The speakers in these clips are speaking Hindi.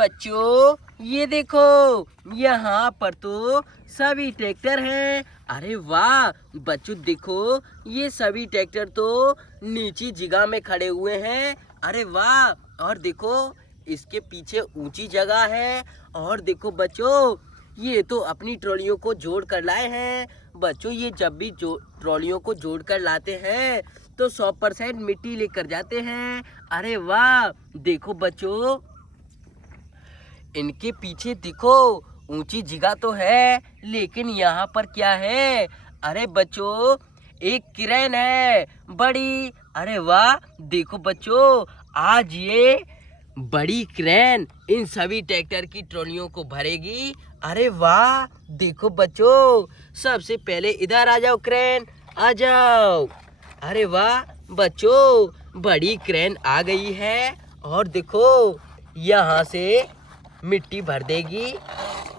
बच्चों ये देखो, यहाँ पर तो सभी ट्रैक्टर हैं। अरे वाह बच्चों, देखो ये सभी ट्रैक्टर तो नीची जगह में खड़े हुए हैं। अरे वाह, और देखो इसके पीछे ऊंची जगह है। और देखो बच्चों, ये तो अपनी ट्रॉलियों को जोड़ कर लाए हैं। बच्चों ये जब भी ट्रॉलियों को जोड़ कर लाते हैं तो 100% मिट्टी लेकर जाते हैं। अरे वाह, देखो बच्चों इनके पीछे देखो, ऊंची जगह तो है लेकिन यहाँ पर क्या है? अरे बच्चों एक क्रेन है बड़ी। अरे वाह, देखो बच्चों आज ये बड़ी क्रेन इन सभी ट्रैक्टर की ट्रॉलियों को भरेगी। अरे वाह, देखो बच्चों सबसे पहले इधर आ जाओ, क्रेन आ जाओ। अरे वाह बच्चों, बड़ी क्रेन आ गई है और देखो यहाँ से मिट्टी भर देगी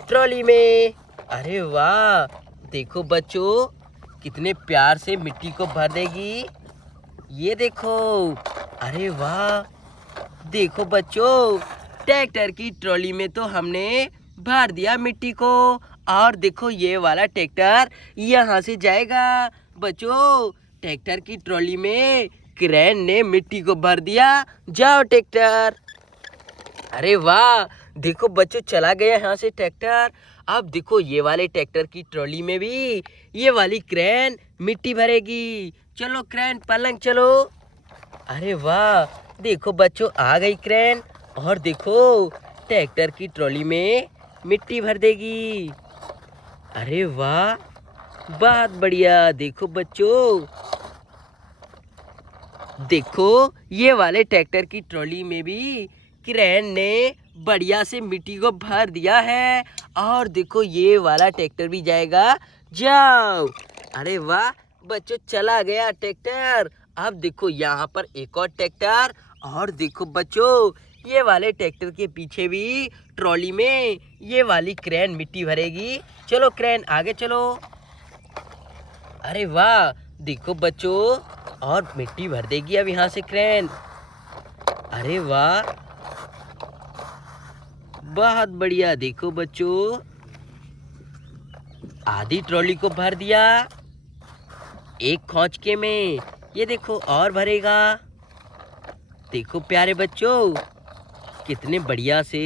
ट्रॉली में। अरे वाह, देखो बच्चों कितने प्यार से मिट्टी को भर देगी, ये देखो। अरे वाह, देखो बच्चों ट्रैक्टर की ट्रॉली में तो हमने भर दिया मिट्टी को। और देखो ये वाला ट्रैक्टर यहाँ से जाएगा। बच्चों ट्रैक्टर की ट्रॉली में क्रेन ने मिट्टी को भर दिया। जाओ ट्रैक्टर। अरे वाह, देखो बच्चों चला गया यहाँ से ट्रैक्टर। अब देखो ये वाले ट्रैक्टर की ट्रॉली में भी ये वाली क्रेन मिट्टी भरेगी। चलो क्रेन पलंग चलो। अरे वाह, देखो बच्चों आ गई क्रेन और देखो ट्रैक्टर की ट्रॉली में मिट्टी भर देगी। अरे वाह, बहुत बढ़िया। देखो बच्चों, देखो ये वाले ट्रैक्टर की ट्रॉली में भी क्रेन ने बढ़िया से मिट्टी को भर दिया है। और देखो ये वाला ट्रैक्टर भी जाएगा। जाओ। अरे वाह बच्चों, चला गया ट्रैक्टर। अब देखो यहाँ पर एक और ट्रैक्टर। और देखो बच्चों ये वाले ट्रैक्टर के पीछे भी ट्रॉली में ये वाली क्रेन मिट्टी भरेगी। चलो क्रेन आगे चलो। अरे वाह, देखो बच्चों और मिट्टी भर देगी अब यहाँ से क्रेन। अरे वाह, बहुत बढ़िया। देखो बच्चों आधी ट्रॉली को भर दिया एक खौंचके में। ये देखो और भरेगा। देखो प्यारे बच्चों कितने बढ़िया से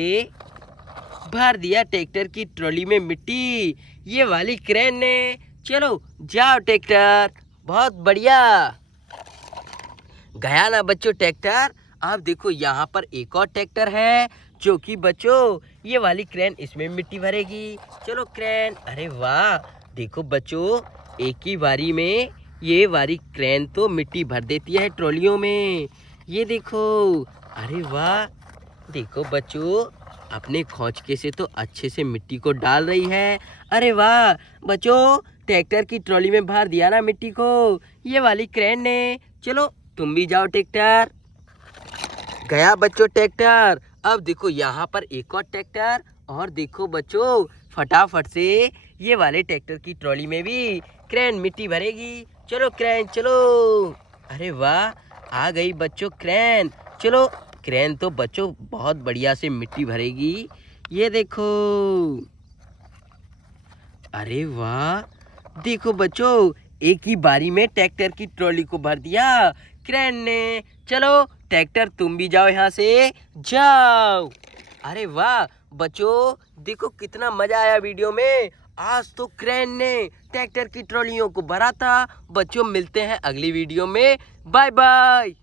भर दिया ट्रैक्टर की ट्रॉली में मिट्टी ये वाली क्रेन ने। चलो जाओ ट्रैक्टर, बहुत बढ़िया गया ना बच्चों ट्रैक्टर। अब देखो यहाँ पर एक और ट्रैक्टर है जो कि बच्चों ये वाली क्रेन इसमें मिट्टी भरेगी। चलो क्रेन। अरे वाह, देखो बच्चों एक ही बारी में ये वाली क्रेन तो मिट्टी भर देती है ट्रॉलियों में। ये देखो। अरे वाह, देखो बच्चों अपने खौंचके से तो अच्छे से मिट्टी को डाल रही है। अरे वाह बच्चों, ट्रैक्टर की ट्रॉली में भर दिया ना मिट्टी को ये वाली क्रेन ने। चलो तुम भी जाओ ट्रैक्टर। गया बच्चों ट्रैक्टर। अब देखो यहाँ पर एक और ट्रैक्टर। और देखो बच्चों फटाफट से ये वाले ट्रैक्टर की ट्रॉली में भी क्रेन मिट्टी भरेगी। चलो क्रेन चलो। अरे वाह, आ गई बच्चों क्रेन। चलो क्रेन तो बच्चों बहुत बढ़िया से मिट्टी भरेगी। ये देखो। अरे वाह, देखो बच्चों एक ही बारी में ट्रैक्टर की ट्रॉली को भर दिया क्रेन ने। चलो ट्रैक्टर तुम भी जाओ यहाँ से। जाओ। अरे वाह बच्चों, देखो कितना मजा आया वीडियो में। आज तो क्रेन ने ट्रैक्टर की ट्रॉलियों को भरा था। बच्चों मिलते हैं अगली वीडियो में। Bye bye.